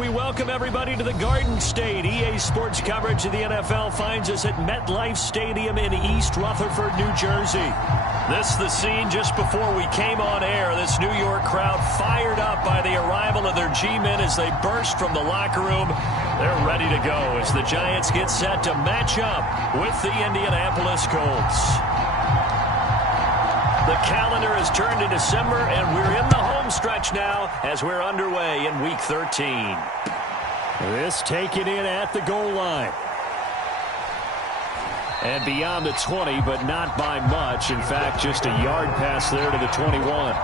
We welcome everybody to the Garden State. EA Sports coverage of the NFL finds us at MetLife Stadium in East Rutherford, New Jersey. This is the scene just before we came on air. This New York crowd fired up by the arrival of their G-men as they burst from the locker room. They're ready to go as the Giants get set to match up with the Indianapolis Colts. The calendar has turned to December, and we're in the home stretch now as we're underway in Week 13. This taken in at the goal line. And beyond the 20, but not by much. In fact, just a yard pass there to the 21.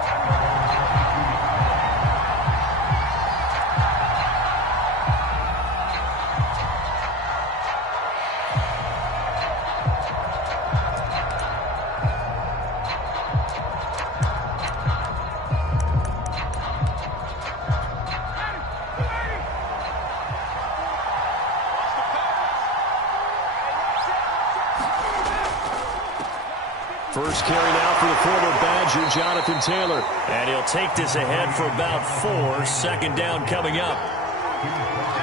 First carry now for the former Badger, Jonathan Taylor. And he'll take this ahead for about 4. Second down coming up.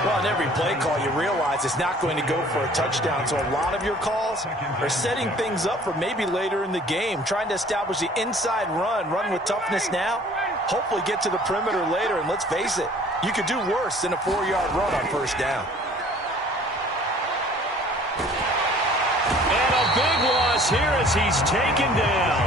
Well, in every play call, you realize it's not going to go for a touchdown. So a lot of your calls are setting things up for maybe later in the game, trying to establish the inside run with toughness now, hopefully get to the perimeter later. And let's face it, you could do worse than a 4-yard run on first down. Big loss here as he's taken down.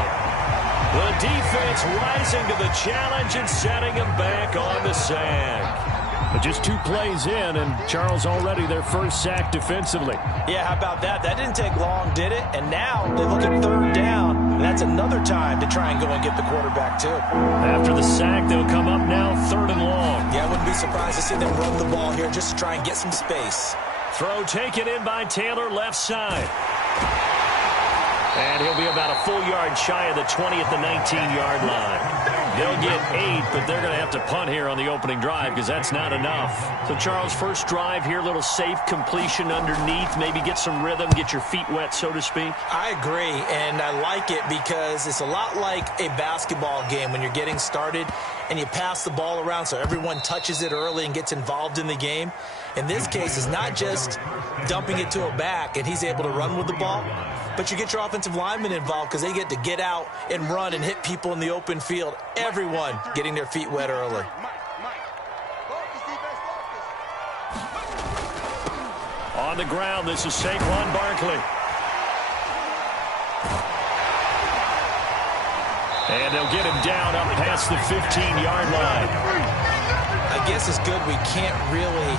The defense rising to the challenge and setting him back on the sack. But just 2 plays in, and Charles already their first sack defensively. Yeah, how about that? That didn't take long, did it? And now they look at third down, and that's another time to try and go and get the quarterback, too. After the sack, they'll come up now 3rd and long. Yeah, I wouldn't be surprised to see them run the ball here just to try and get some space. Throw taken in by Taylor, left side. And he'll be about a full yard shy of the 20 at the 19-yard line. They'll get 8, but they're going to have to punt here on the opening drive because that's not enough. So, Charles, first drive here, little safe completion underneath, maybe get some rhythm, get your feet wet, so to speak. I agree, and I like it because it's a lot like a basketball game when you're getting started and you pass the ball around so everyone touches it early and gets involved in the game. In this case, it's not just dumping it to a back and he's able to run with the ball, but you get your offensive linemen involved because they get to get out and run and hit people in the open field. Everyone getting their feet wet early. On the ground, this is Saquon Barkley. And they'll get him down up past the 15-yard line. I guess it's good we can't really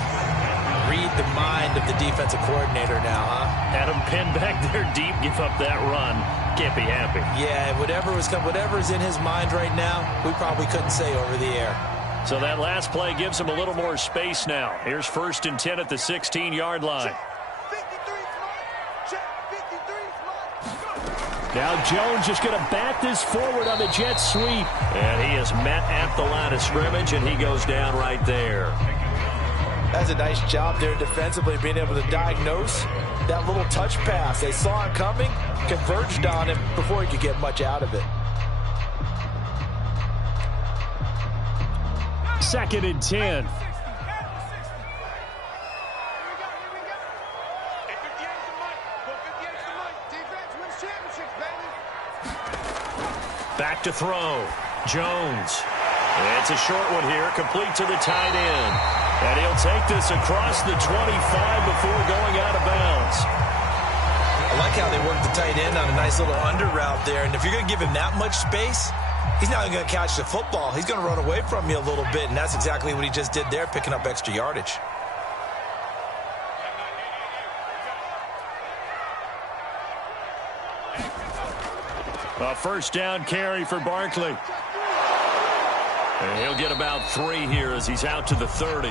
read the mind of the defensive coordinator now, huh? Had him pinned back there deep, give up that run. Can't be happy. Yeah, whatever's in his mind right now, we probably couldn't say over the air. So that last play gives him a little more space now. Here's 1st and 10 at the 16-yard line. Now Jones just going to bat this forward on the jet sweep. And he is met at the line of scrimmage, and he goes down right there. That's a nice job there defensively, being able to diagnose that little touch pass. They saw it coming, converged on him before he could get much out of it. 2nd and 10. Back to throw. Jones. It's a short one here, complete to the tight end. And he'll take this across the 25 before going out of bounds. I like how they work the tight end on a nice little under route there. And if you're going to give him that much space, he's not going to catch the football. He's going to run away from you a little bit, and that's exactly what he just did there, picking up extra yardage. A first down carry for Barkley. And he'll get about 3 here as he's out to the 30.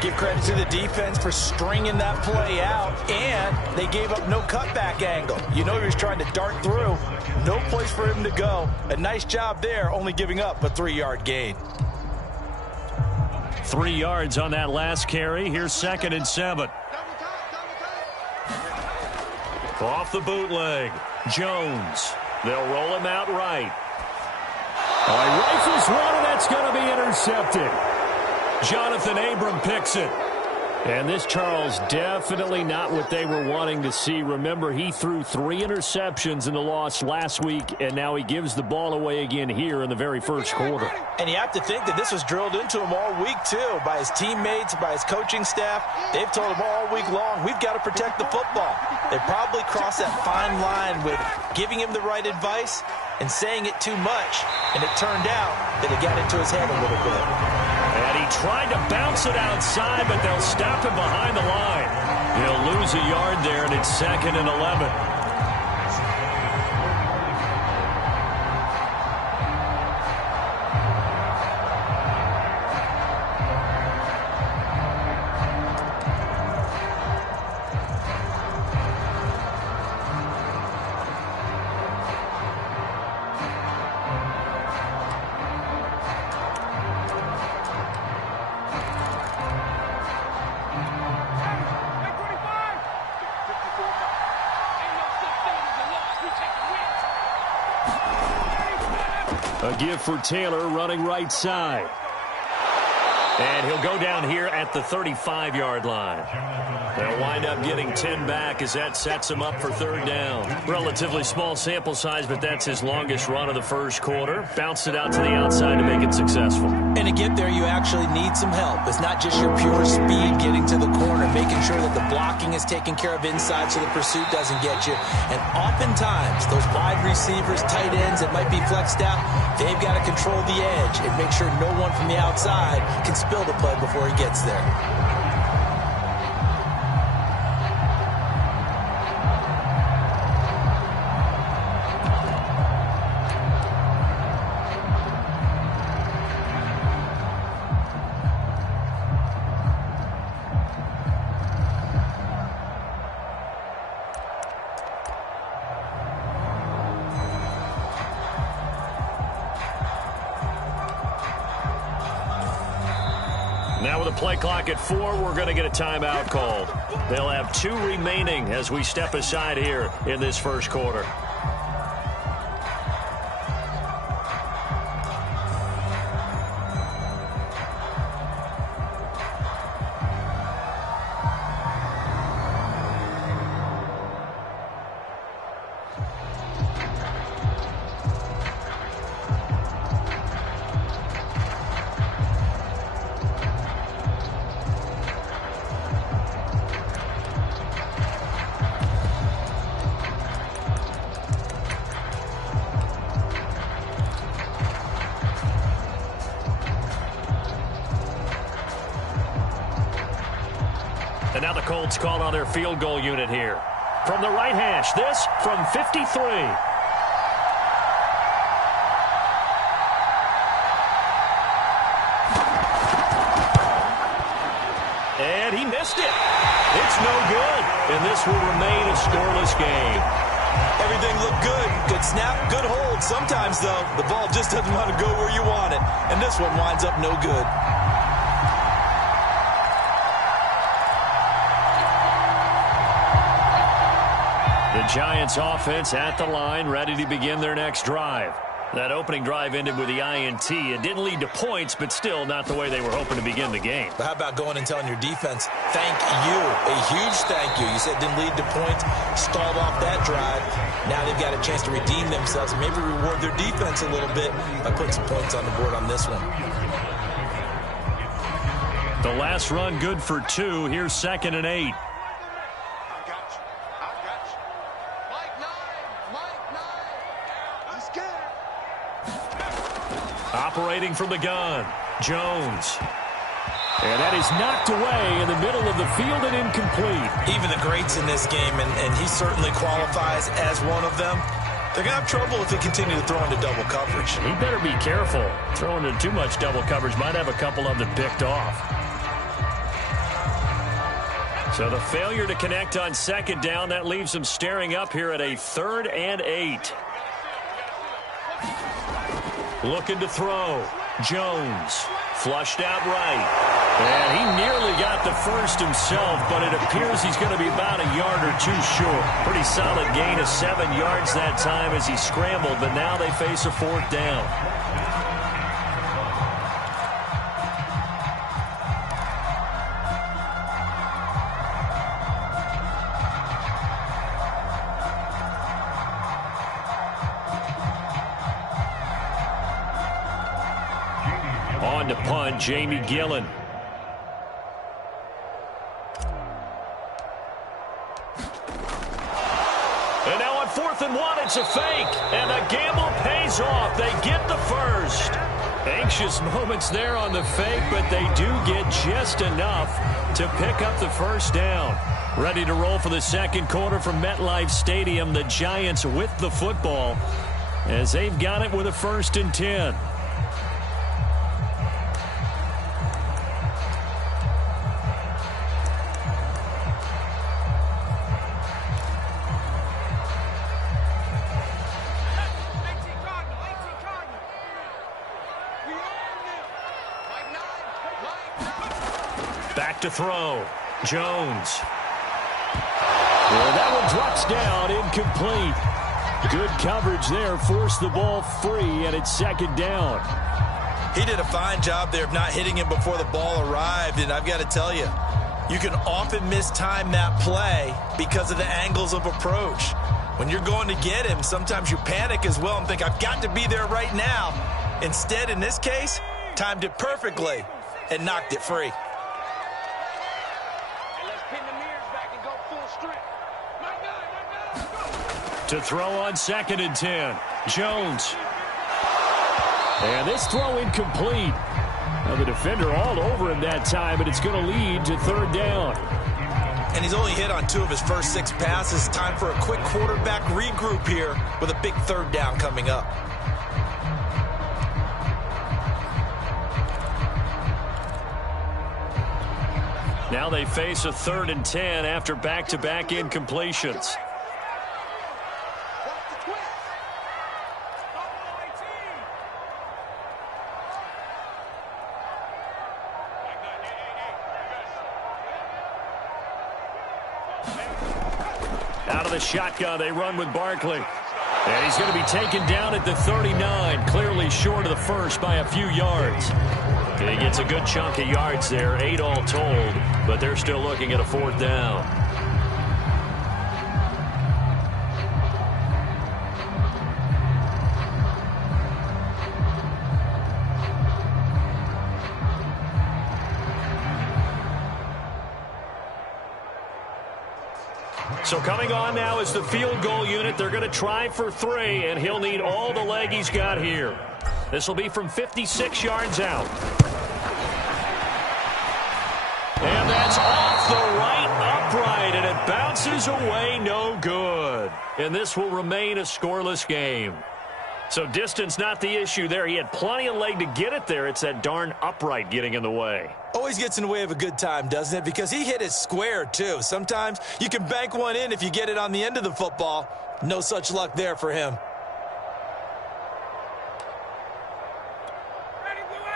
Give credit to the defense for stringing that play out, and they gave up no cutback angle. You know he was trying to dart through. No place for him to go. A nice job there, only giving up a 3-yard gain. 3 yards on that last carry. Here's 2nd and 7. Off the bootleg. Jones. They'll roll him out right. He rifles one, and that's going to be intercepted. Jonathan Abram picks it. And this, Charles, definitely not what they were wanting to see. Remember, he threw 3 interceptions in the loss last week, and now he gives the ball away again here in the very first quarter. And you have to think that this was drilled into him all week, too, by his teammates, by his coaching staff. They've told him all week long, we've got to protect the football. They probably crossed that fine line with giving him the right advice and saying it too much. And it turned out that it got into his head a little bit. And he tried to bounce it outside, but they'll stop him behind the line. He'll lose a yard there, and it's 2nd and 11. A give for Taylor running right side. And he'll go down here at the 35-yard line. They'll wind up getting 10 back as that sets him up for 3rd down. Relatively small sample size, but that's his longest run of the first quarter. Bounced it out to the outside to make it successful. And to get there, you actually need some help. It's not just your pure speed getting to the corner, making sure that the blocking is taken care of inside so the pursuit doesn't get you. And oftentimes, those wide receivers, tight ends that might be flexed out, they've got to control the edge and make sure no one from the outside can spill the play before he gets there. Now with a play clock at 4, we're going to get a timeout called. They'll have 2 remaining as we step aside here in this first quarter. And now the Colts call on their field goal unit here. From the right hash, this from 53. And he missed it. It's no good. And this will remain a scoreless game. Everything looked good. Good snap, good hold. Sometimes, though, the ball just doesn't want to go where you want it. And this one winds up no good. The Giants offense at the line, ready to begin their next drive. That opening drive ended with the INT. It didn't lead to points, but still not the way they were hoping to begin the game. But how about going and telling your defense, thank you, a huge thank you. You said it didn't lead to points, stalled off that drive. Now they've got a chance to redeem themselves and maybe reward their defense a little bit by putting some points on the board on this one. The last run good for 2. Here's 2nd and 8. Operating from the gun, Jones. And that is knocked away in the middle of the field and incomplete. Even the greats in this game, and he certainly qualifies as one of them, they're going to have trouble if they continue to throw into double coverage. He better be careful. Throwing into too much double coverage might have a couple of them picked off. So the failure to connect on 2nd down, that leaves them staring up here at a 3rd and 8. Looking to throw. Jones. Flushed out right. And he nearly got the first himself, but it appears he's going to be about a yard or 2 short. Pretty solid gain of 7 yards that time as he scrambled, but now they face a 4th down. on to punt, Jamie Gillen. And now on 4th and 1, it's a fake. And the gamble pays off. They get the first. Anxious moments there on the fake, but they do get just enough to pick up the first down. Ready to roll for the second quarter from MetLife Stadium. The Giants with the football as they've got it with a 1st and 10. Back to throw. Jones. Well, that one drops down, incomplete. Good coverage there, forced the ball free, and it's 2nd down. He did a fine job there of not hitting him before the ball arrived, and I've got to tell you, you can often mistime that play because of the angles of approach. When you're going to get him, sometimes you panic as well and think, I've got to be there right now. Instead, in this case, timed it perfectly and knocked it free. To throw on 2nd and 10. Jones. And this throw incomplete. Now the defender all over him that time, but it's going to lead to 3rd down. And he's only hit on 2 of his first 6 passes. Time for a quick quarterback regroup here with a big 3rd down coming up. Now they face a 3rd and 10 after back-to-back incompletions. Out of the shotgun, they run with Barkley. And he's going to be taken down at the 39, clearly short of the first by a few yards. And he gets a good chunk of yards there, 8 all told, but they're still looking at a 4th down. So coming on now is the field goal unit. They're going to try for 3, and he'll need all the leg he's got here. This will be from 56 yards out. And that's off the right upright, and it bounces away no good. And this will remain a scoreless game. So distance not the issue there. He had plenty of leg to get it there. It's that darn upright getting in the way. Always gets in the way of a good time, doesn't it? Because he hit it square, too. Sometimes you can bank one in if you get it on the end of the football. No such luck there for him.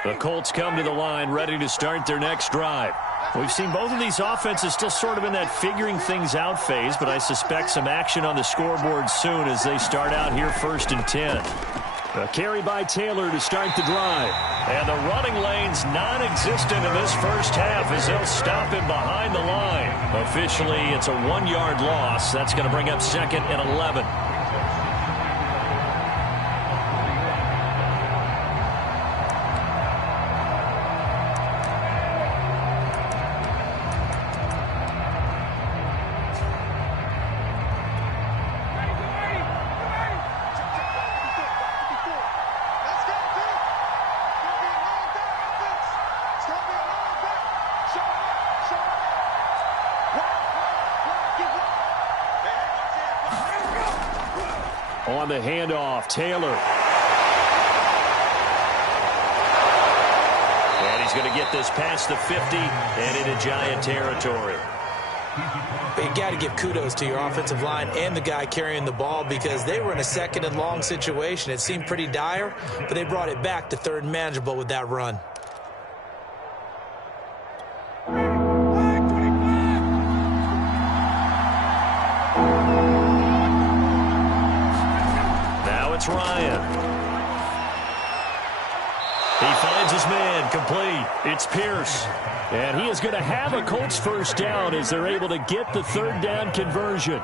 The Colts come to the line ready to start their next drive. We've seen both of these offenses still sort of in that figuring things out phase, but I suspect some action on the scoreboard soon as they start out here 1st and 10. A carry by Taylor to start the drive. And the running lane's non-existent in this first half as they'll stop him behind the line. Officially, it's a 1-yard loss. That's going to bring up 2nd and 11. On the handoff, Taylor. And he's going to get this past the 50 and into Giant territory. You got to give kudos to your offensive line and the guy carrying the ball because they were in a 2nd and long situation. It seemed pretty dire, but they brought it back to 3rd and manageable with that run. It's Ryan. He finds his man, complete. It's Pierce. And he is going to have a Colts 1st down as they're able to get the 3rd down conversion.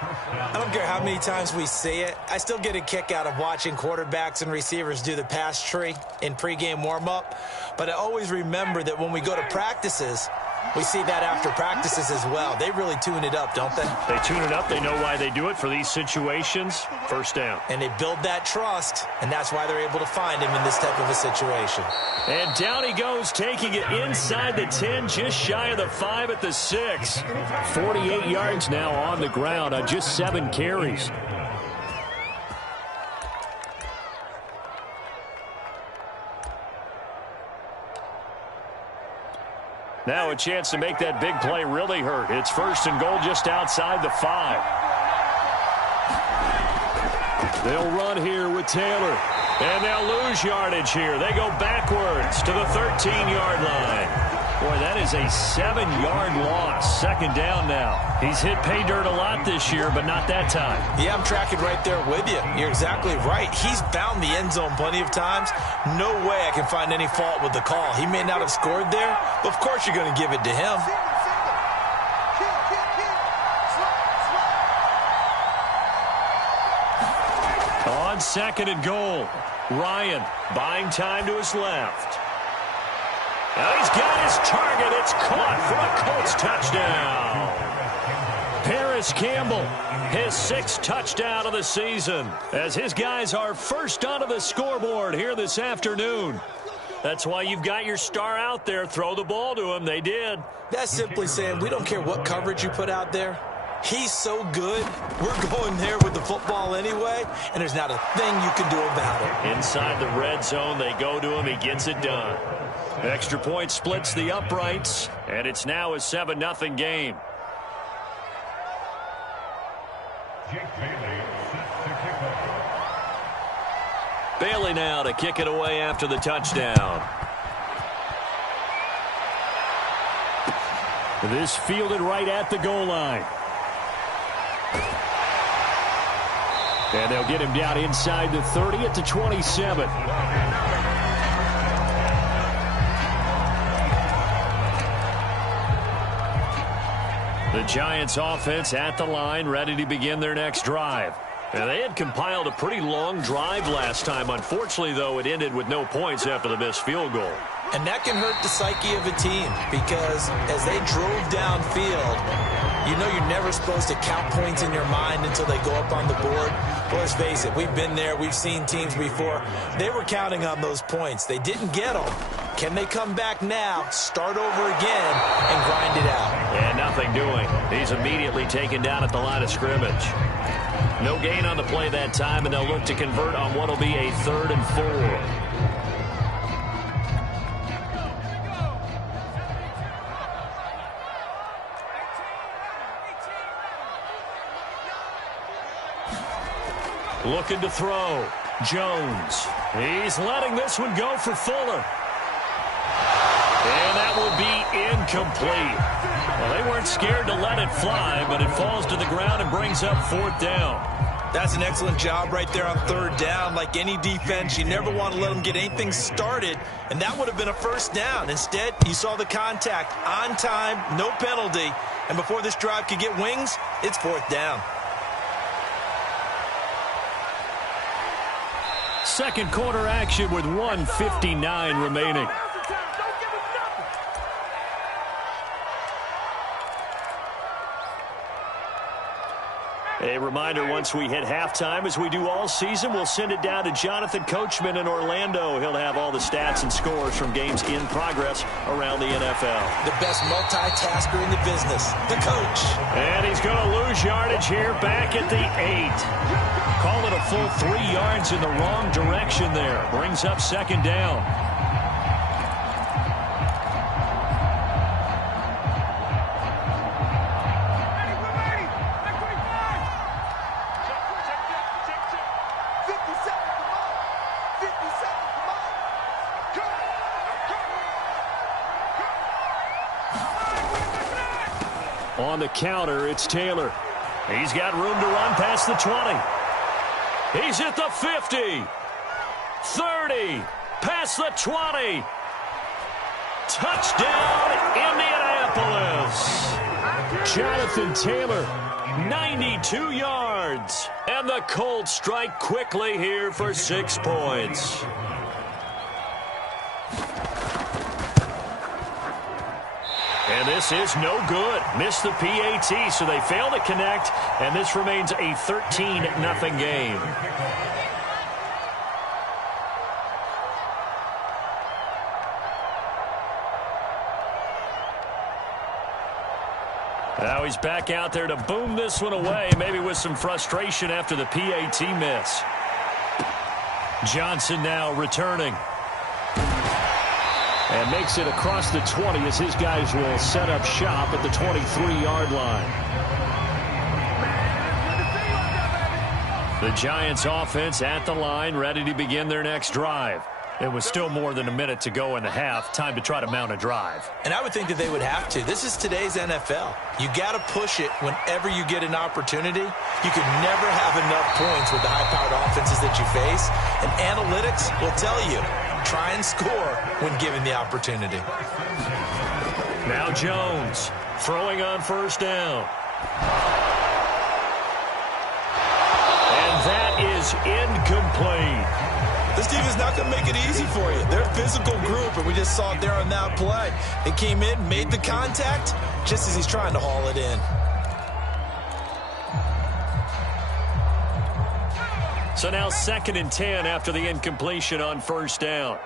I don't care how many times we see it. I still get a kick out of watching quarterbacks and receivers do the pass tree in pregame warm-up. But I always remember that when we go to practices, we see that after practices as well. They really tune it up, don't they? They tune it up. They know why they do it for these situations. First down. And they build that trust, and that's why they're able to find him in this type of a situation. And down he goes, taking it inside the 10, just shy of the 5 at the 6. 48 yards now on the ground on just 7 carries. Now a chance to make that big play really hurt. It's first and goal just outside the 5. They'll run here with Taylor. And they'll lose yardage here. They go backwards to the 13-yard line. Boy, that is a 7-yard loss. Second down now. He's hit pay dirt a lot this year, but not that time. Yeah, I'm tracking right there with you. You're exactly right. He's found the end zone plenty of times. No way I can find any fault with the call. He may not have scored there, but of course you're going to give it to him. On second and goal, Ryan buying time to his left. Now he's got his target. It's caught for a Colts touchdown. Paris Campbell, his 6th touchdown of the season, as his guys are first onto the scoreboard here this afternoon. That's why you've got your star out there. Throw the ball to him. They did. That's simply saying we don't care what coverage you put out there. He's so good, we're going there with the football anyway, and there's not a thing you can do about it. Inside the red zone, they go to him. He gets it done. Extra point splits the uprights, and it's now a 7-0 game. Bailey now to kick it away after the touchdown. This fielded right at the goal line. And they'll get him down inside the 30 at the 27. The Giants offense at the line, ready to begin their next drive. And they had compiled a pretty long drive last time. Unfortunately, though, it ended with no points after the missed field goal. And that can hurt the psyche of a team because as they drove downfield, you know you're never supposed to count points in your mind until they go up on the board. But let's face it, we've been there. We've seen teams before. They were counting on those points. They didn't get them. Can they come back now, start over again, and grind it out? And nothing doing. He's immediately taken down at the line of scrimmage. No gain on the play that time, and they'll look to convert on what will be a 3rd and 4. Looking to throw. Jones. He's letting this one go for Fuller. And that will be incomplete. Well, they weren't scared to let it fly, but it falls to the ground and brings up 4th down. That's an excellent job right there on 3rd down. Like any defense, you never want to let them get anything started, and that would have been a 1st down. Instead, you saw the contact on time, no penalty, and before this drive could get wings, it's 4th down. Second quarter action with 1:59 remaining. A reminder, once we hit halftime, as we do all season, we'll send it down to Jonathan Coachman in Orlando. He'll have all the stats and scores from games in progress around the NFL. The best multitasker in the business, the coach. And he's going to lose yardage here back at the 8. Call it a full 3 yards in the wrong direction there. Brings up 2nd down. On the counter, it's Taylor. He's got room to run past the 20. He's at the 50. 30. Past the 20. Touchdown, Indianapolis. Jonathan Taylor, 92 yards. And the Colts strike quickly here for 6 points. And this is no good. Missed the PAT, so they fail to connect, and this remains a 13-0 game. Now he's back out there to boom this one away, maybe with some frustration after the PAT miss. Johnson now returning. And makes it across the 20 as his guys will set up shop at the 23-yard line. The Giants offense at the line, ready to begin their next drive. It was still more than a minute to go in the half. Time to try to mount a drive. And I would think that they would have to. This is today's NFL. You got to push it whenever you get an opportunity. You could never have enough points with the high-powered offenses that you face. And analytics will tell you, try and score when given the opportunity. Now Jones throwing on first down. And that is incomplete. This team is not going to make it easy for you. They're a physical group, and we just saw it there on that play. They came in, made the contact, just as he's trying to haul it in. So now 2nd and 10 after the incompletion on first down.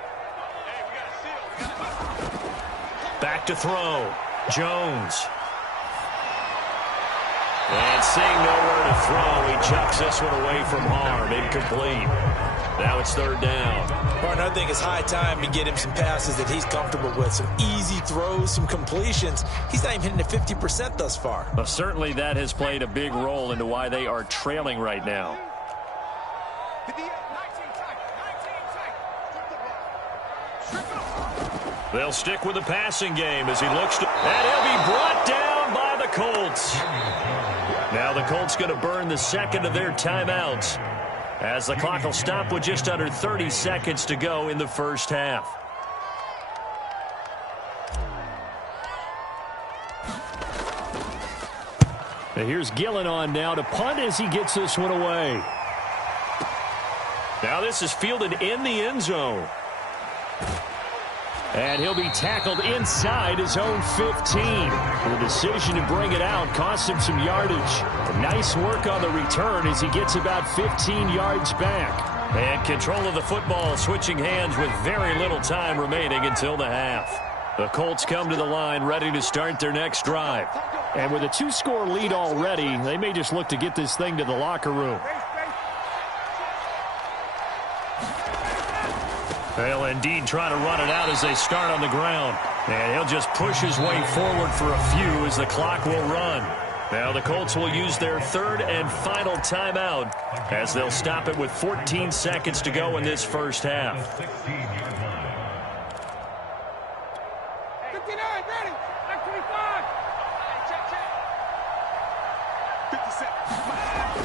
Back to throw. Jones. And seeing nowhere to throw, he chucks this one away from harm. Incomplete. Now it's 3rd down. Martin, I think it's high time to get him some passes that he's comfortable with. Some easy throws, some completions. He's not even hitting at 50% thus far. Well, certainly that has played a big role into why they are trailing right now. They'll stick with the passing game as he looks to... And he'll be brought down by the Colts. Now the Colts going to burn the 2nd of their timeouts, as the clock will stop with just under 30 seconds to go in the first half. And here's Gillen on now to punt as he gets this one away. Now this is fielded in the end zone. And he'll be tackled inside his own 15. The decision to bring it out cost him some yardage. Nice work on the return as he gets about 15 yards back. And control of the football switching hands with very little time remaining until the half. The Colts come to the line ready to start their next drive. And with a 2-score lead already, they may just look to get this thing to the locker room. They'll indeed try to run it out as they start on the ground. And he'll just push his way forward for a few as the clock will run. Now the Colts will use their 3rd and final timeout as they'll stop it with 14 seconds to go in this first half. 59, ready,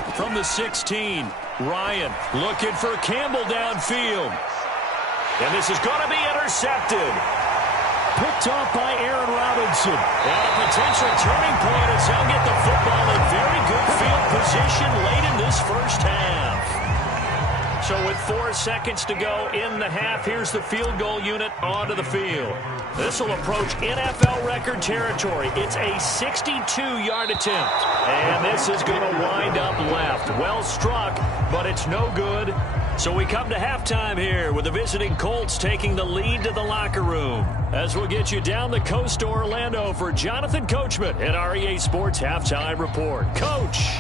25. From the 16, Ryan looking for Campbell downfield. And this is going to be intercepted. Picked off by Aaron Robinson. And a potential turning point as they'll get the football in very good field position late in this first half. So with 4 seconds to go in the half, here's the field goal unit onto the field. This will approach NFL record territory. It's a 62-yard attempt. And this is going to wind up left. Well struck, but it's no good. So we come to halftime here with the visiting Colts taking the lead to the locker room. As we'll get you down the coast to Orlando for Jonathan Coachman at our EA Sports Halftime Report. Coach.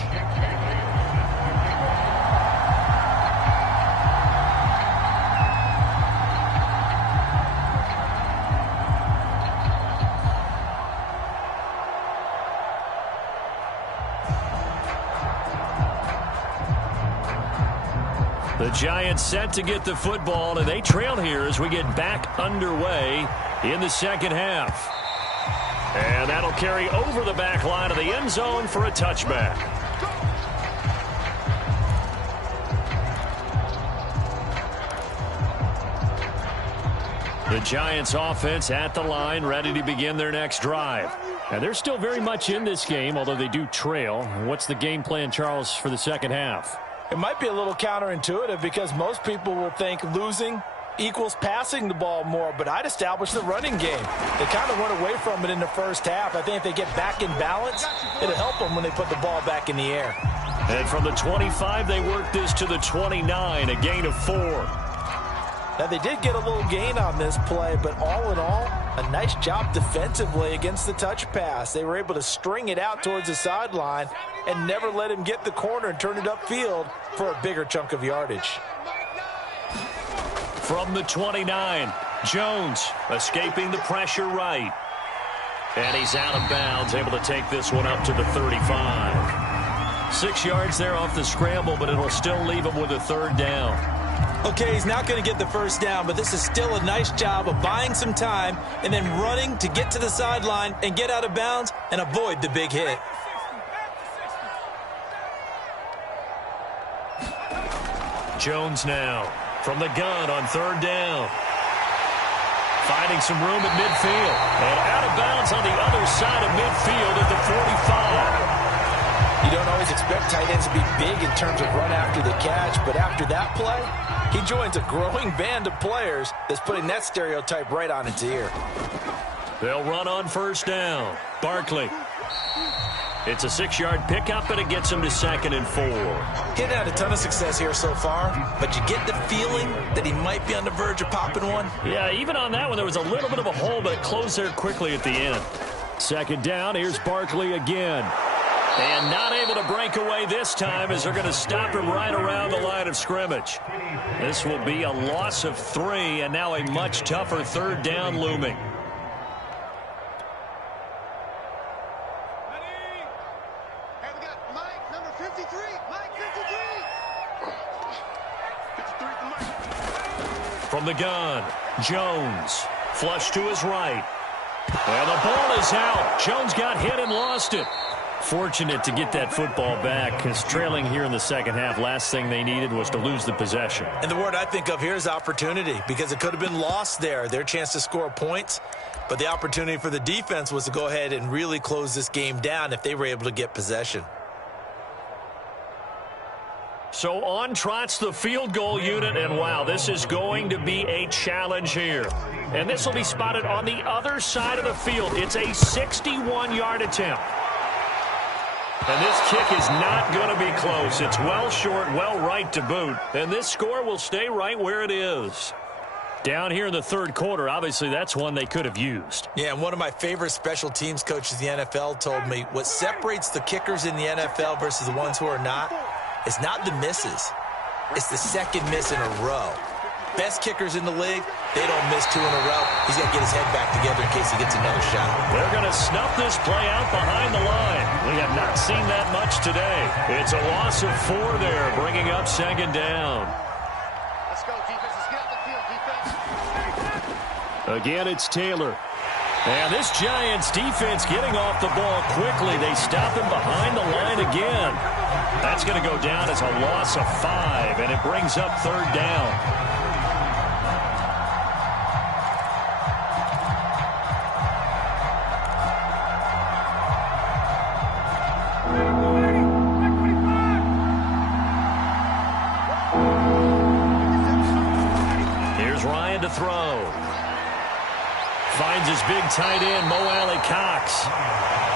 The Giants set to get the football, and they trail here as we get back underway in the second half. And that'll carry over the back line of the end zone for a touchback. The Giants offense at the line, ready to begin their next drive. And they're still very much in this game, although they do trail. What's the game plan, Charles, for the second half? It might be a little counterintuitive because most people will think losing equals passing the ball more, but I'd establish the running game. They kind of went away from it in the first half. I think if they get back in balance, it'll help them when they put the ball back in the air. And from the 25, they work this to the 29, a gain of 4. Now, they did get a little gain on this play, but all in all, a nice job defensively against the touch pass. They were able to string it out towards the sideline and never let him get the corner and turn it upfield for a bigger chunk of yardage. From the 29, Jones escaping the pressure right. And he's out of bounds, able to take this one up to the 35. 6 yards there off the scramble, but it'll still leave him with a third down. Okay, he's not going to get the first down, but this is still a nice job of buying some time and then running to get to the sideline and get out of bounds and avoid the big hit. Jones now from the gun on third down. Finding some room at midfield. And out of bounds on the other side of midfield at the 45. You don't always expect tight ends to be big in terms of run after the catch, but after that play, he joins a growing band of players that's putting that stereotype right on its ear. They'll run on first down. Barkley. It's a 6-yard pickup, and it gets him to 2nd and 4. He hadn't had a ton of success here so far, but you get the feeling that he might be on the verge of popping one. Yeah, even on that one, there was a little bit of a hole, but it closed there quickly at the end. 2nd down, here's Barkley again. And not able to break away this time as they're going to stop him right around the line of scrimmage. This will be a loss of 3, and now a much tougher third down looming. From the gun, Jones, flush to his right. And the ball is out. Jones got hit and lost it. Fortunate to get that football back, because trailing here in the second half, last thing they needed was to lose the possession. And the word I think of here is opportunity, because it could have been lost there, their chance to score points. But the opportunity for the defense was to go ahead and really close this game down if they were able to get possession. So on trots the field goal unit, and wow, this is going to be a challenge here. And this will be spotted on the other side of the field. It's a 61-yard attempt. And this kick is not going to be close. It's well short, well right to boot. And this score will stay right where it is. Down here in the third quarter, obviously that's one they could have used. Yeah, and one of my favorite special teams coaches in the NFL told me what separates the kickers in the NFL versus the ones who are not is not the misses. It's the second miss in a row. Best kickers in the league, they don't miss 2 in a row. He's got to get his head back together in case he gets another shot. They're going to snuff this play out behind the line. We have not seen that much today. It's a loss of 4 there, bringing up 2nd down. Let's go, defense. Let's get out the field, defense. Again, it's Taylor. And this Giants defense getting off the ball quickly. They stop him behind the line again. That's going to go down as a loss of 5, and it brings up 3rd down. To throw. Finds his big tight end, Mo Alley-Cox.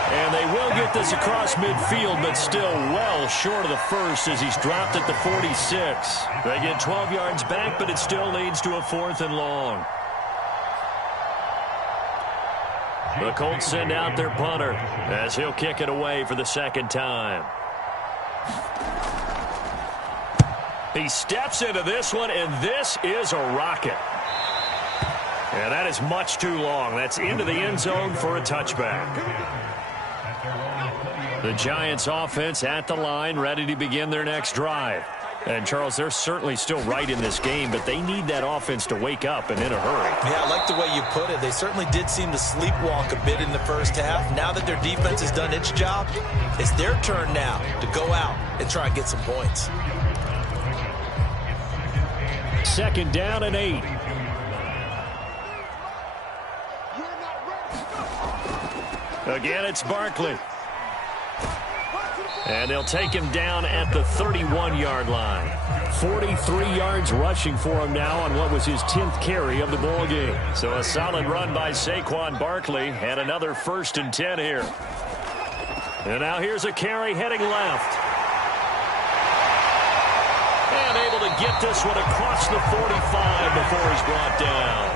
And they will get this across midfield, but still well short of the first as he's dropped at the 46. They get 12 yards back, but it still leads to a 4th and long. The Colts send out their punter as he'll kick it away for the 2nd time. He steps into this one, and this is a rocket. And that is much too long. That's into the end zone for a touchback. The Giants offense at the line, ready to begin their next drive. And, Charles, they're certainly still right in this game, but they need that offense to wake up and in a hurry. Yeah, I like the way you put it. They certainly did seem to sleepwalk a bit in the first half. Now that their defense has done its job, it's their turn now to go out and try and get some points. 2nd down and 8. Again, it's Barkley. And they'll take him down at the 31-yard line. 43 yards rushing for him now on what was his 10th carry of the ball game. So a solid run by Saquon Barkley and another 1st and 10 here. And now here's a carry heading left. And able to get this one across the 45 before he's brought down.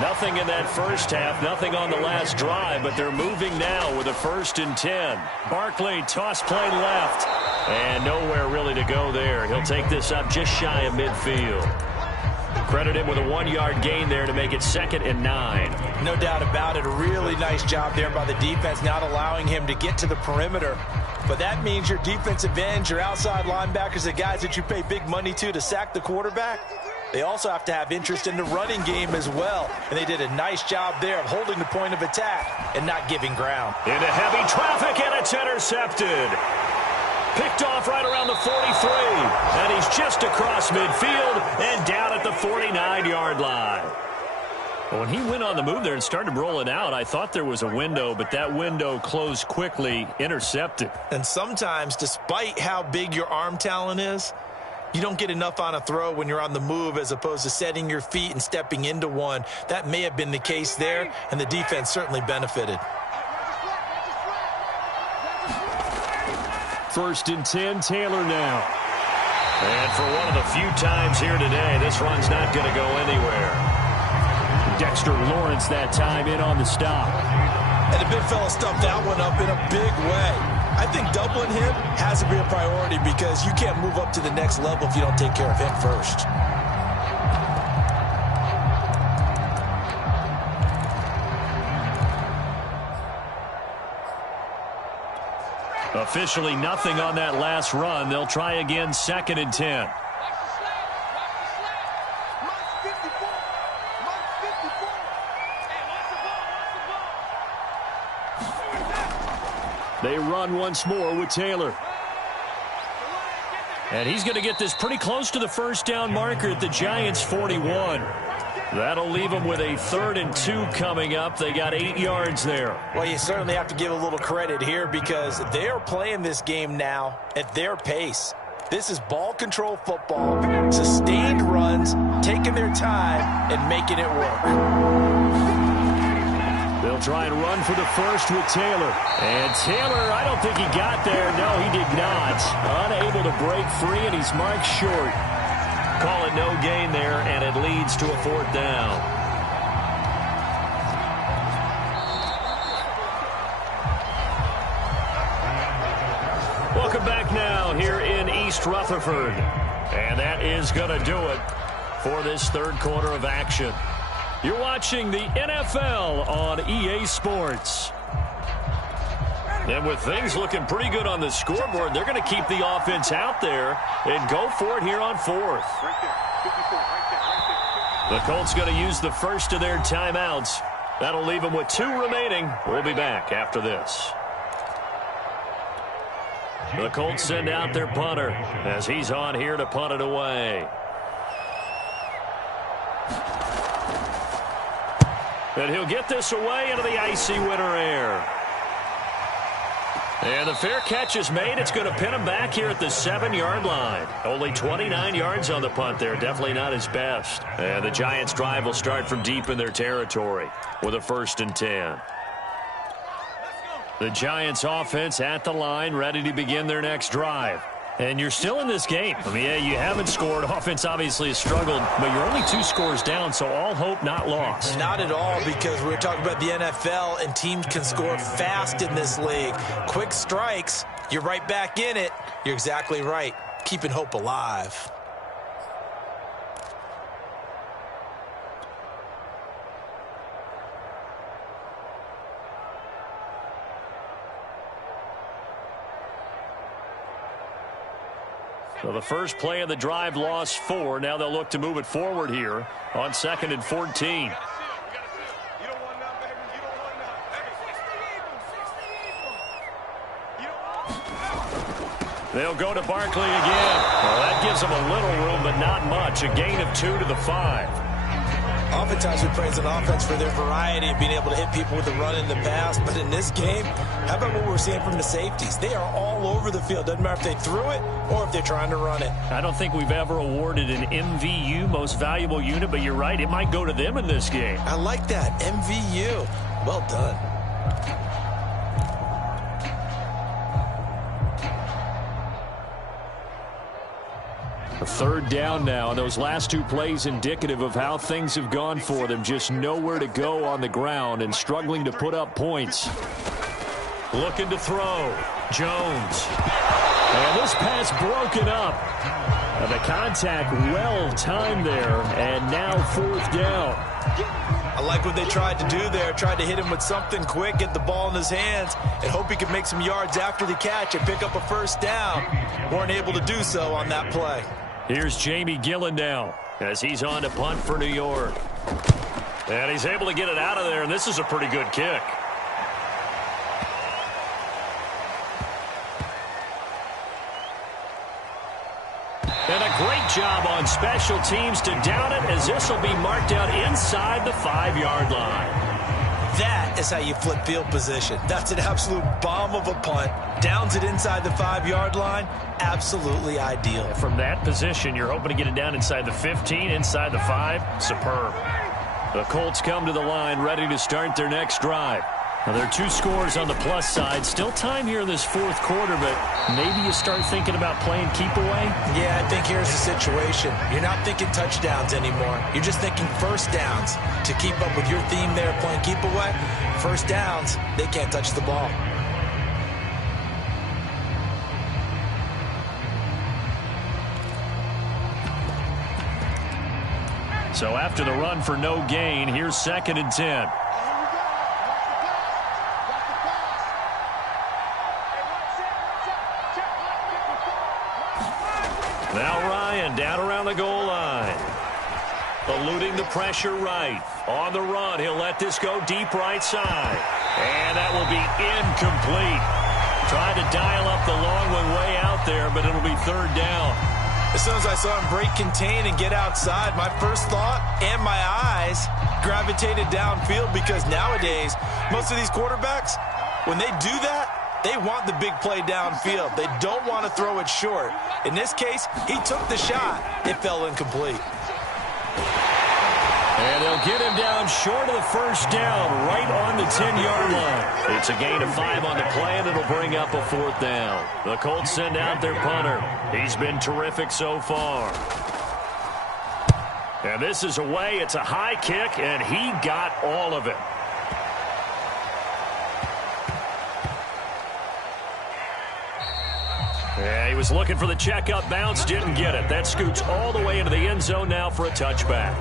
Nothing in that first half, nothing on the last drive, but they're moving now with a 1st and 10. Barkley, toss play left, and nowhere really to go there. He'll take this up just shy of midfield. Credit him with a 1-yard gain there to make it 2nd and 9. No doubt about it. A really nice job there by the defense, not allowing him to get to the perimeter. But that means your defensive ends, your outside linebackers, the guys that you pay big money to sack the quarterback, they also have to have interest in the running game as well. And they did a nice job there of holding the point of attack and not giving ground. Into heavy traffic, and it's intercepted. Picked off right around the 43. And he's just across midfield and down at the 49-yard line. When he went on the move there and started rolling out, I thought there was a window, but that window closed quickly, intercepted. And sometimes, despite how big your arm talent is, you don't get enough on a throw when you're on the move as opposed to setting your feet and stepping into one. That may have been the case there, and the defense certainly benefited. 1st and 10, Taylor now. And for one of the few times here today, this run's not going to go anywhere. Dexter Lawrence that time in on the stop. And the big fella stuffed that one up in a big way. I think doubling him has to be a priority because you can't move up to the next level if you don't take care of him first. Officially nothing on that last run. They'll try again, 2nd and 10. They run once more with Taylor. And he's going to get this pretty close to the 1st down marker at the Giants' 41. That'll leave them with a 3rd and 2 coming up. They got 8 yards there. Well, you certainly have to give a little credit here because they are playing this game now at their pace. This is ball control football, sustained runs, taking their time and making it work. They'll try and run for the 1st with Taylor. And Taylor, I don't think he got there. No, he did not. Unable to break free, and he's marked short. Call it no gain there, and it leads to a 4th down. Welcome back now here in East Rutherford. And that is going to do it for this 3rd quarter of action. You're watching the NFL on EA Sports. And with things looking pretty good on the scoreboard, they're going to keep the offense out there and go for it here on 4th. The Colts going to use the first of their timeouts. That'll leave them with 2 remaining. We'll be back after this. The Colts send out their punter as he's on here to punt it away. And he'll get this away into the icy winter air. And the fair catch is made. It's going to pin him back here at the 7-yard line. Only 29 yards on the punt there. Definitely not his best. And the Giants' drive will start from deep in their territory with a 1st and 10. The Giants' offense at the line, ready to begin their next drive. And you're still in this game. I mean, yeah, you haven't scored. Offense obviously has struggled, but you're only 2 scores down, so all hope not lost. Not at all, because we're talking about the NFL, and teams can score fast in this league. Quick strikes, you're right back in it. You're exactly right. Keeping hope alive. So the first play of the drive lost 4. Now they'll look to move it forward here on 2nd and 14. They'll go to Barkley again. Well, that gives them a little room, but not much. A gain of 2 to the 5. Oftentimes we praise an offense for their variety and being able to hit people with the run in the pass. But in this game, how about what we're seeing from the safeties? They are all over the field. Doesn't matter if they threw it or if they're trying to run it. I don't think we've ever awarded an MVU, most valuable unit, but you're right. It might go to them in this game. I like that. MVU. Well done. A third down now, and those last two plays indicative of how things have gone for them. Just nowhere to go on the ground and struggling to put up points. Looking to throw. Jones. And this pass broken up. The contact well timed there, and now fourth down. I like what they tried to do there. Tried to hit him with something quick, get the ball in his hands, and hope he could make some yards after the catch and pick up a first down. Weren't able to do so on that play. Here's Jamie Gillen now as he's on to punt for New York. And he's able to get it out of there, and this is a pretty good kick. And a great job on special teams to down it, as this will be marked out inside the 5-yard line. That is how you flip field position. That's an absolute bomb of a punt. Downs it inside the 5-yard line. Absolutely ideal. From that position, you're hoping to get it down inside the 15, inside the 5. Superb. The Colts come to the line, ready to start their next drive. Now, there are 2 scores on the plus side. Still time here in this fourth quarter, but maybe you start thinking about playing keep away? Yeah, I think here's the situation. You're not thinking touchdowns anymore. You're just thinking first downs. To keep up with your theme there, playing keep away, first downs, they can't touch the ball. So after the run for no gain, here's 2nd and 10. Now Ryan down around the goal line. Eluding the pressure right. On the run, he'll let this go deep right side. And that will be incomplete. Tried to dial up the long one way out there, but it'll be 3rd down. As soon as I saw him break contain and get outside, my first thought and my eyes gravitated downfield, because nowadays, most of these quarterbacks, when they do that, they want the big play downfield. They don't want to throw it short. In this case, he took the shot. It fell incomplete. And they'll get him down short of the first down, right on the 10-yard line. It's a gain of 5 on the play, and it'll bring up a 4th down. The Colts send out their punter. He's been terrific so far. And this is away. It's a high kick, and he got all of it. Yeah, he was looking for the checkup bounce, didn't get it. That scoots all the way into the end zone now for a touchback.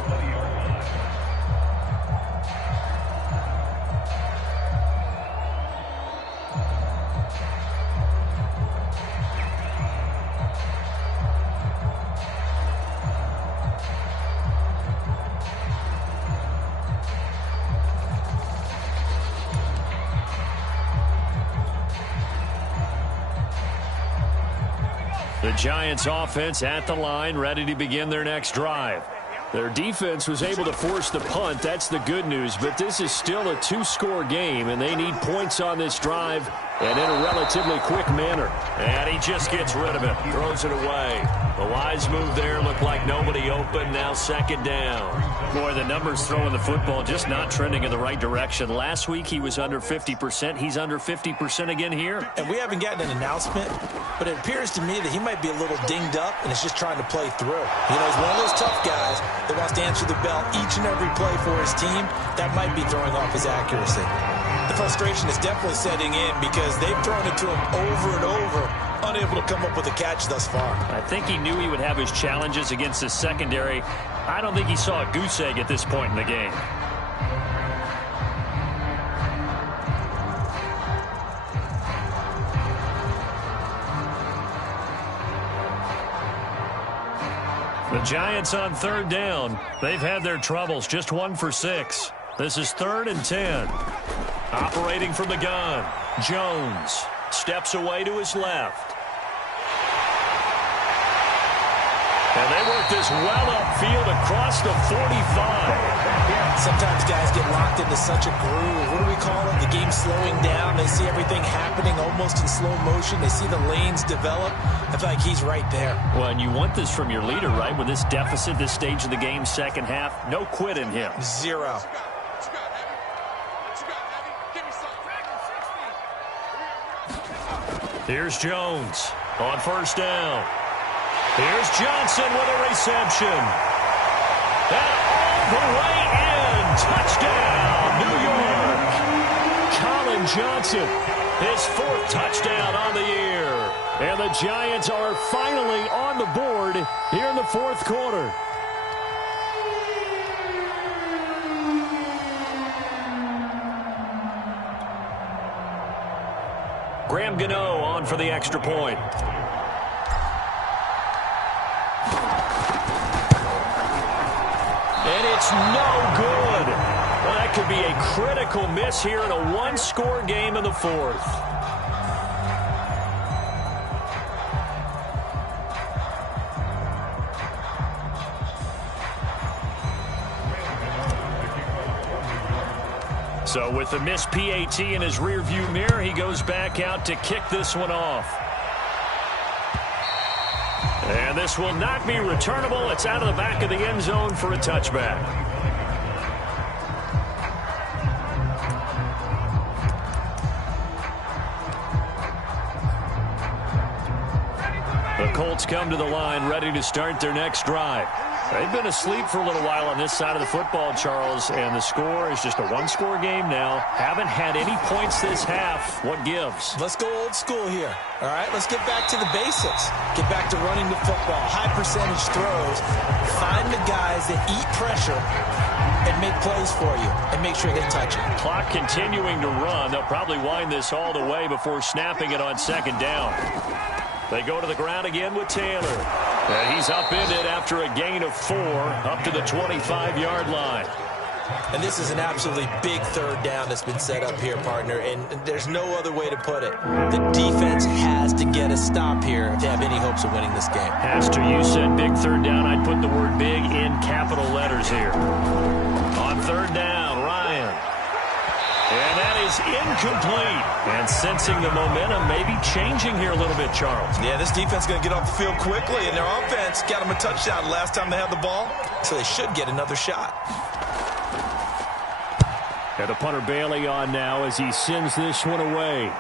The Giants offense at the line, ready to begin their next drive. Their defense was able to force the punt. That's the good news, but this is still a 2-score game, and they need points on this drive and in a relatively quick manner. And he just gets rid of it, throws it away. The wise move there, looked like nobody open, now 2nd down. Boy, the numbers throwing the football just not trending in the right direction. Last week he was under 50%. He's under 50% again here. And we haven't gotten an announcement, but it appears to me that he might be a little dinged up and is just trying to play through. You know, he's one of those tough guys that wants to answer the bell each and every play for his team. That might be throwing off his accuracy. The frustration is definitely setting in because they've thrown it to him over and over, unable to come up with a catch thus far. I think he knew he would have his challenges against his secondary. I don't think he saw a goose egg at this point in the game. The Giants on 3rd down. They've had their troubles, just 1 for 6. This is 3rd and 10. Operating from the gun, Jones steps away to his left. And they work this well upfield across the 45. Sometimes guys get locked into such a groove. What do we call it? The game's slowing down. They see everything happening almost in slow motion. They see the lanes develop. I feel like he's right there. Well, and you want this from your leader, right? With this deficit, this stage of the game, second half, no quit in him. Zero. Here's Jones on first down. Here's Johnson with a reception. And all the way in. Touchdown, New York. Colin Johnson, his 4th touchdown on the year. And the Giants are finally on the board here in the 4th quarter. Graham Gano on for the extra point. And it's no good. Well, that could be a critical miss here in a one-score game in the 4th. So with the missed PAT in his rearview mirror, he goes back out to kick this one off. And this will not be returnable. It's out of the back of the end zone for a touchback. The Colts come to the line ready to start their next drive. They've been asleep for a little while on this side of the football, Charles, and the score is just a one-score game now. Haven't had any points this half. What gives? Let's go old school here. All right, let's get back to the basics. Get back to running the football, high percentage throws. Find the guys that eat pressure and make plays for you and make sure they touch it. Clock continuing to run. They'll probably wind this all the way before snapping it on second down. They go to the ground again with Taylor. And he's upended after a gain of 4 up to the 25-yard line. And this is an absolutely big third down that's been set up here, partner, and there's no other way to put it. The defense has to get a stop here to have any hopes of winning this game. Pastor, you said big third down. I'd put the word big in capital letters here. On third down, Ryan. And that is incomplete. And sensing the momentum maybe changing here a little bit, Charles. Yeah, this defense is going to get off the field quickly, and their offense got them a touchdown last time they had the ball, so they should get another shot. And the punter Bailey on now as he sends this one away.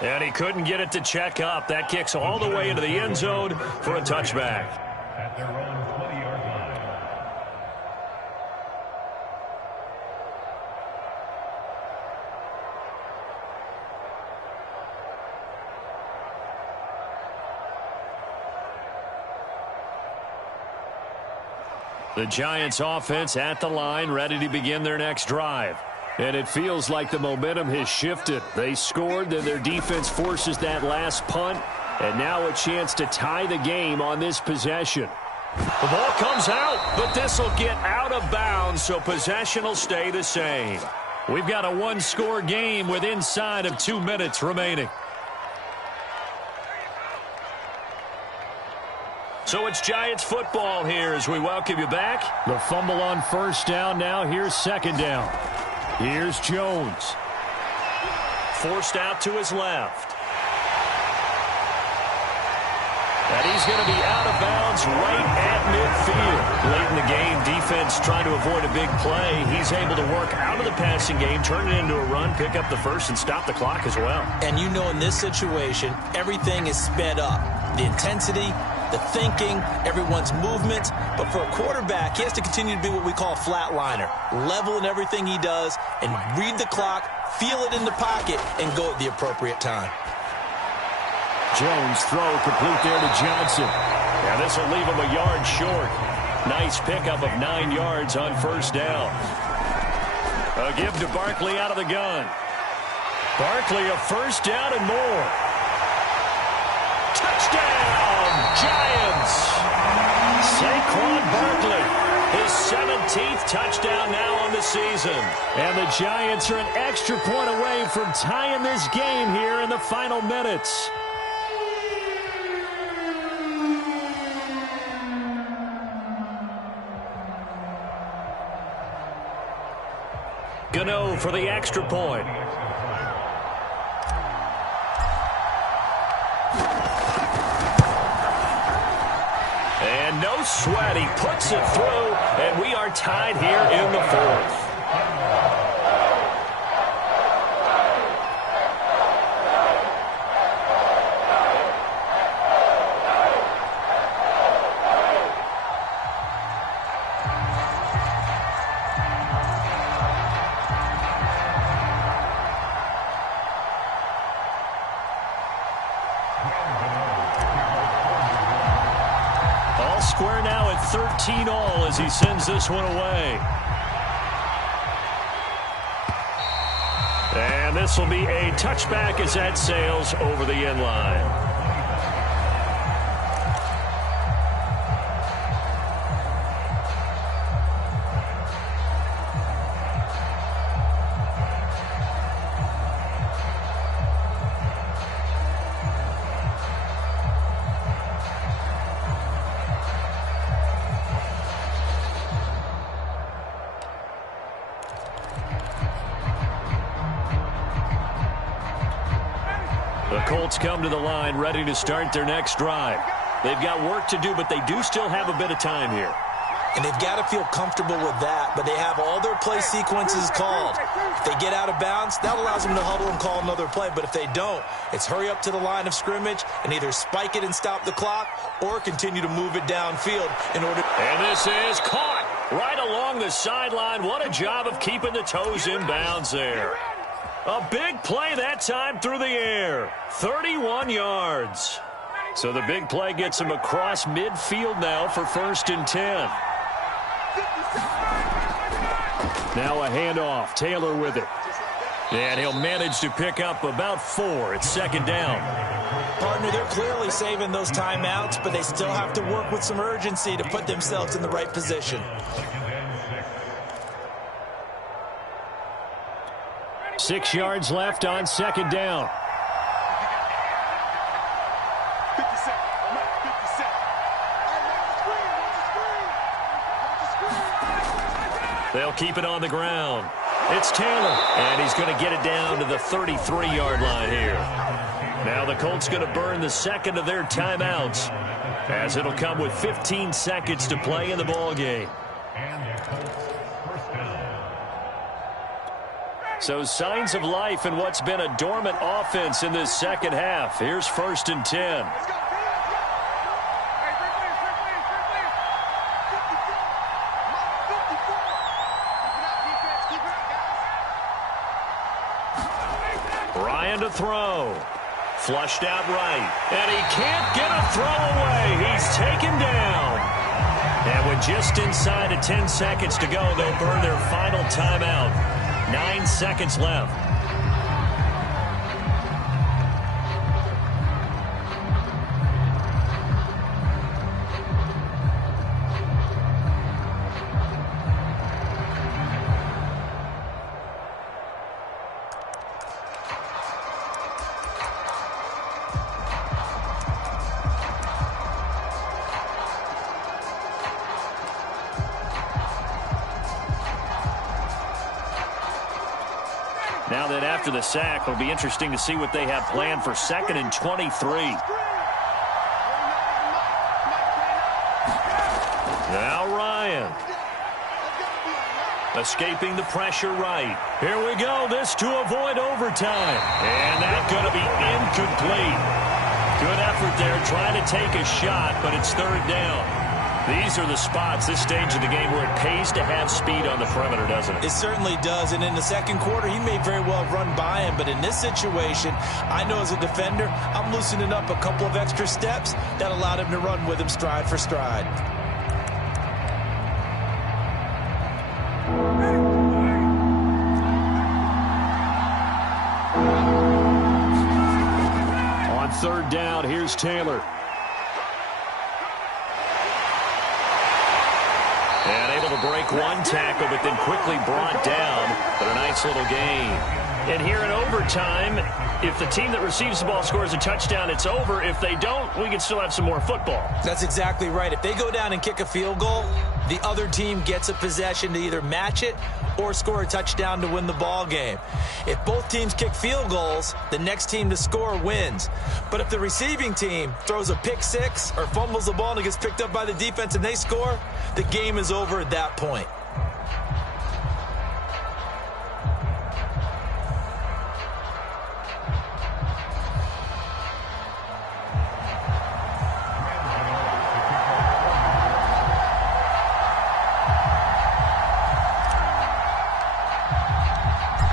And he couldn't get it to check up. That kicks all the way into the end zone for a touchback. At their own 20-yard line. The Giants offense at the line, ready to begin their next drive. And it feels like the momentum has shifted. They scored, then their defense forces that last punt. And now a chance to tie the game on this possession. The ball comes out, but this will get out of bounds, so possession will stay the same. We've got a one-score game with inside of 2 minutes remaining. So it's Giants football here as we welcome you back. The fumble on first down now. Here's second down. Here's Jones. Forced out to his left. And he's going to be out of bounds right at midfield. Late in the game, defense trying to avoid a big play. He's able to work out of the passing game, turn it into a run, pick up the first, and stop the clock as well. And you know in this situation, everything is sped up. The intensity, the thinking, everyone's movement. But for a quarterback, he has to continue to be what we call a flatliner. Level in everything he does and read the clock, feel it in the pocket, and go at the appropriate time. Jones throw complete there to Johnson. Now this will leave him a yard short. Nice pickup of 9 yards on first down. A give to Barkley out of the gun. Barkley a first down and more. Touchdown, Giants! Saquon Barkley, his 17th touchdown now on the season. And the Giants are an extra point away from tying this game here in the final minutes. for the extra point. And no sweat. He puts it through, and we are tied here in the fourth. Square now at 13-all as he sends this one away. And this will be a touchback as that sails over the end line. The Colts come to the line ready to start their next drive. They've got work to do, but they do still have a bit of time here. And they've got to feel comfortable with that, but they have all their play sequences called. If they get out of bounds, that allows them to huddle and call another play. But if they don't, it's hurry up to the line of scrimmage and either spike it and stop the clock or continue to move it downfield in order. And this is caught right along the sideline. What a job of keeping the toes in bounds there. A big play that time through the air. 31 yards. So the big play gets him across midfield now for 1st and 10. Now a handoff. Taylor with it. And he'll manage to pick up about 4. It's 2nd down. Partner, they're clearly saving those timeouts, but they still have to work with some urgency to put themselves in the right position. 6 yards left on 2nd down. They'll keep it on the ground. It's Taylor, and he's going to get it down to the 33-yard line here. Now the Colts going to burn the second of their timeouts, as it'll come with 15 seconds to play in the ballgame. So signs of life in what's been a dormant offense in this second half. Here's 1st and 10. Ryan to throw. Flushed out right. And he can't get a throw away. He's taken down. And with just inside of 10 seconds to go, they'll burn their final timeout. 9 seconds left. Now that after the sack, it'll be interesting to see what they have planned for 2nd and 23. Now Ryan. Escaping the pressure right. Here we go. This to avoid overtime. And that's going to be incomplete. Good effort there trying to take a shot, but it's 3rd down. These are the spots, this stage of the game, where it pays to have speed on the perimeter, doesn't it? It certainly does, and in the second quarter, he may very well run by him, but in this situation, I know as a defender, I'm loosening up a couple of extra steps that allowed him to run with him stride for stride. On 3rd down, here's Taylor. And able to break one tackle, but then quickly brought down. But a nice little gain. And here in overtime, if the team that receives the ball scores a touchdown, it's over. If they don't, we can still have some more football. That's exactly right. If they go down and kick a field goal, the other team gets a possession to either match it or score a touchdown to win the ball game. If both teams kick field goals, the next team to score wins. But if the receiving team throws a pick six or fumbles the ball and it gets picked up by the defense and they score, the game is over at that point.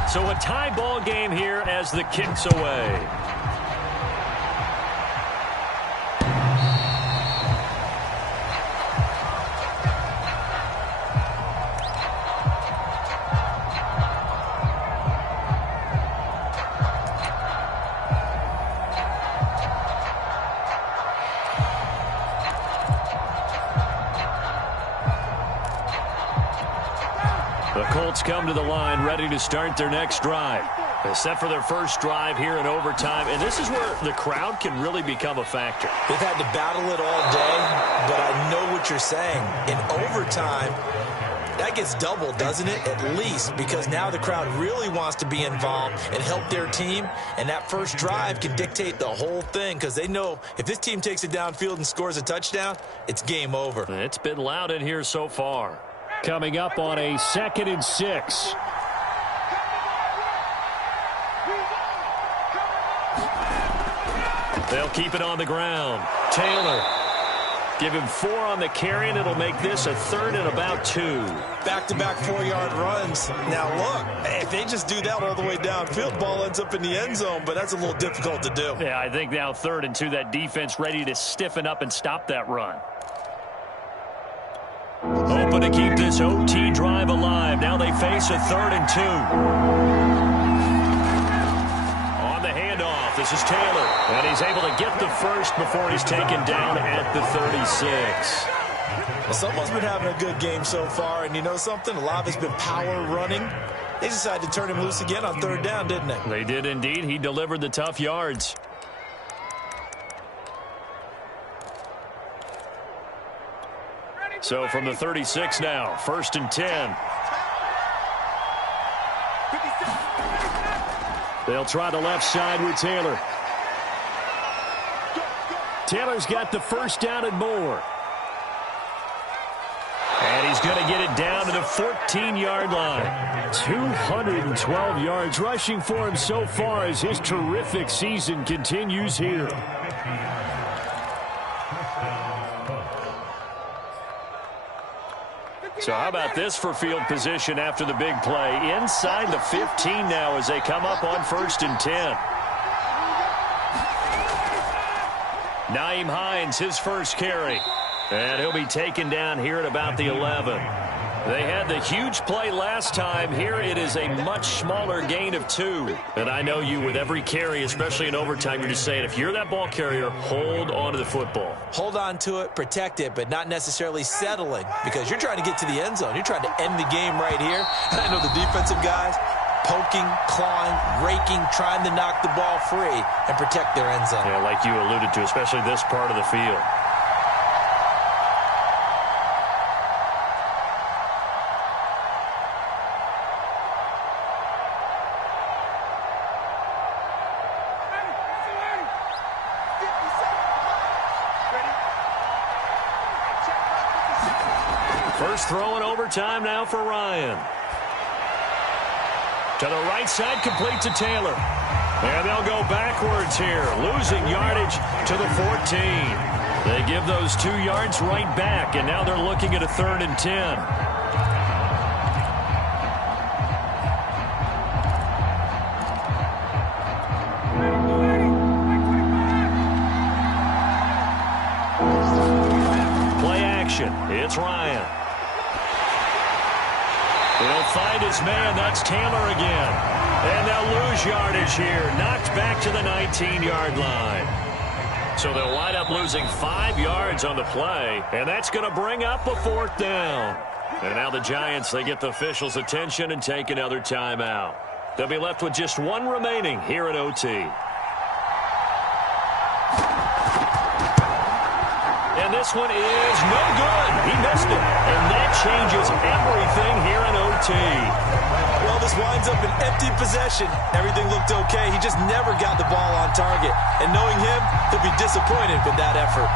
So a tie ball game here as the kick's away. The Colts come to the line ready to start their next drive. They set for their first drive here in overtime, and this is where the crowd can really become a factor. They've had to battle it all day, but I know what you're saying. In overtime, that gets doubled, doesn't it? At least, because now the crowd really wants to be involved and help their team, and that first drive can dictate the whole thing because they know if this team takes it downfield and scores a touchdown, it's game over. It's been loud in here so far. Coming up on a 2nd and 6. They'll keep it on the ground. Taylor. Give him 4 on the carry, and it'll make this a 3rd and about 2. Back-to-back 4-yard runs. Now, look, if they just do that all the way downfield, ball ends up in the end zone, but that's a little difficult to do. Yeah, I think now 3rd and 2, that defense ready to stiffen up and stop that run. Hoping to keep this OT drive alive. Now they face a 3rd and 2. On the handoff, this is Taylor. And he's able to get the first before he's taken down at the 36. Well, someone's been having a good game so far, and you know something? A lot of it's been power running. They decided to turn him loose again on 3rd down, didn't they? They did indeed. He delivered the tough yards. So from the 36 now, 1st and 10. They'll try the left side with Taylor. Taylor's got the first down and more. And he's going to get it down to the 14-yard line. 212 yards rushing for him so far as his terrific season continues here. So how about this for field position after the big play? Inside the 15 now as they come up on 1st and 10. Nyheim Hines, his first carry. And he'll be taken down here at about the 11. They had the huge play last time. Here it is a much smaller gain of 2. And I know you, with every carry, especially in overtime, you're just saying, if you're that ball carrier, hold on to the football. Hold on to it, protect it, but not necessarily settling because you're trying to get to the end zone. You're trying to end the game right here. And I know the defensive guys poking, clawing, raking, trying to knock the ball free and protect their end zone. Yeah, like you alluded to, especially this part of the field. First throw in overtime now for Ryan. To the right side, complete to Taylor. And they'll go backwards here, losing yardage to the 14. They give those 2 yards right back, and now they're looking at a 3rd and 10. Play action. It's Ryan. He'll find his man. That's Taylor again. And they'll lose yardage here. Knocked back to the 19-yard line. So they'll wind up losing 5 yards on the play. And that's going to bring up a 4th down. And now the Giants, they get the officials' attention and take another timeout. They'll be left with just one remaining here at OT. And this one is no good. He missed it. And that changes everything here in OT. Well, this winds up an empty possession. Everything looked okay. He just never got the ball on target. And knowing him, he'll be disappointed with that effort.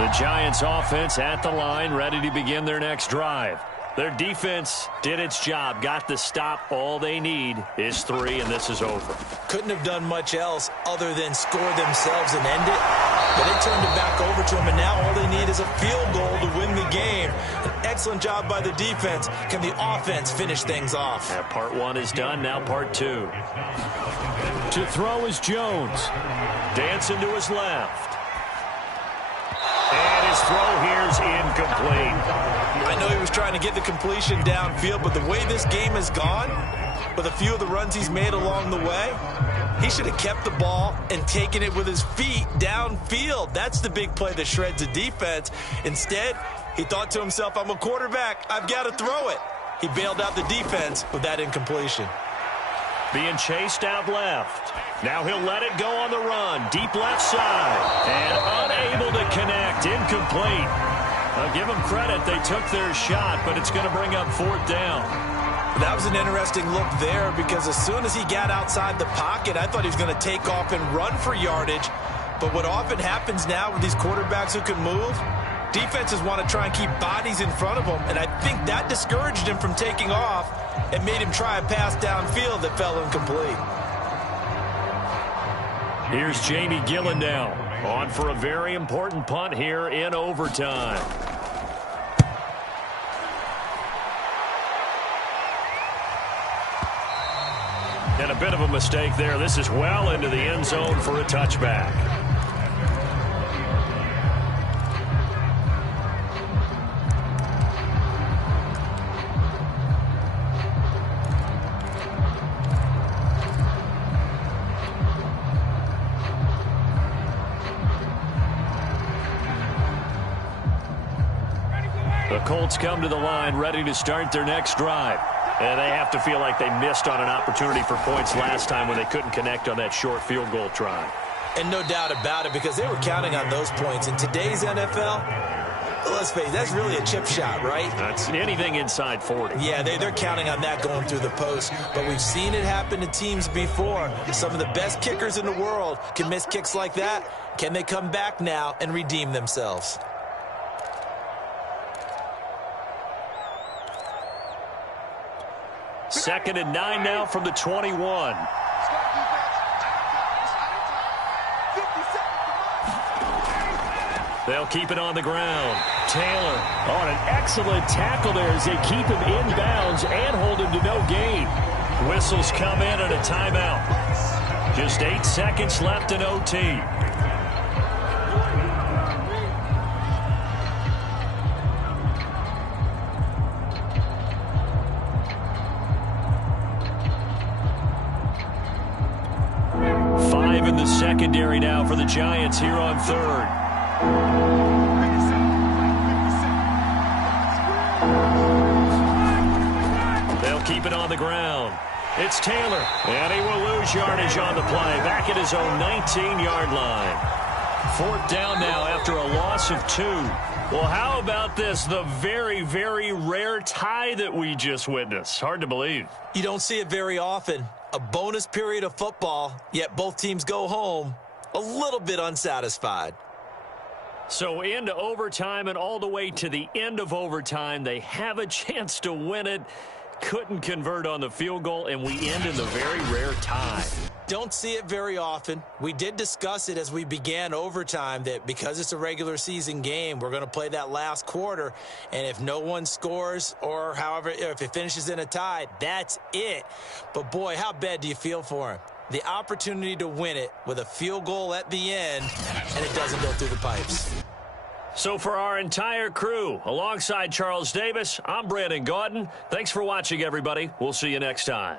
The Giants offense at the line, ready to begin their next drive. Their defense did its job, got the stop. All they need is 3, and this is over. Couldn't have done much else other than score themselves and end it. But they turned it back over to them, and now all they need is a field goal to win the game. An excellent job by the defense. Can the offense finish things off? Yeah, part 1 is done, now part 2. To throw is Jones. Dancing to his left. And his throw here's incomplete. I know he was trying to get the completion downfield, but the way this game has gone, with a few of the runs he's made along the way, he should have kept the ball and taken it with his feet downfield. That's the big play that shreds the defense. Instead, he thought to himself, I'm a quarterback, I've got to throw it. He bailed out the defense with that incompletion. Being chased out left. Now he'll let it go on the run. Deep left side. And unable to connect. Incomplete. I'll give them credit. They took their shot, but it's going to bring up 4th down. That was an interesting look there because as soon as he got outside the pocket, I thought he was going to take off and run for yardage. But what often happens now with these quarterbacks who can move, defenses want to try and keep bodies in front of them, and I think that discouraged him from taking off and made him try a pass downfield that fell incomplete. Here's Jamie Gillen now, on for a very important punt here in overtime. And a bit of a mistake there. This is well into the end zone for a touchback. The Colts come to the line ready to start their next drive. And they have to feel like they missed on an opportunity for points last time when they couldn't connect on that short field goal try. And no doubt about it, because they were counting on those points. In today's NFL, let's face it, that's really a chip shot, right? That's anything inside 40. Yeah, they're counting on that going through the post. But we've seen it happen to teams before. Some of the best kickers in the world can miss kicks like that. Can they come back now and redeem themselves? Second and 9 now from the 21. They'll keep it on the ground. Taylor on an excellent tackle there as they keep him inbounds and hold him to no gain. Whistles come in and a timeout. Just 8 seconds left in OT. In the secondary now for the Giants here on 3rd. They'll keep it on the ground. It's Taylor, and he will lose yardage on the play, back at his own 19-yard line. 4th down now after a loss of 2. Well, how about this? The very, very rare tie that we just witnessed. Hard to believe. You don't see it very often. A bonus period of football, yet both teams go home a little bit unsatisfied. So into overtime and all the way to the end of overtime, they have a chance to win it. Couldn't convert on the field goal, and we end in the very rare tie. Don't see it very often. We did discuss it as we began overtime that because it's a regular season game, we're going to play that last quarter. And if no one scores or however, if it finishes in a tie, that's it. But boy, how bad do you feel for him? The opportunity to win it with a field goal at the end, and it doesn't go through the pipes. So for our entire crew, alongside Charles Davis, I'm Brandon Gaudin. Thanks for watching, everybody. We'll see you next time.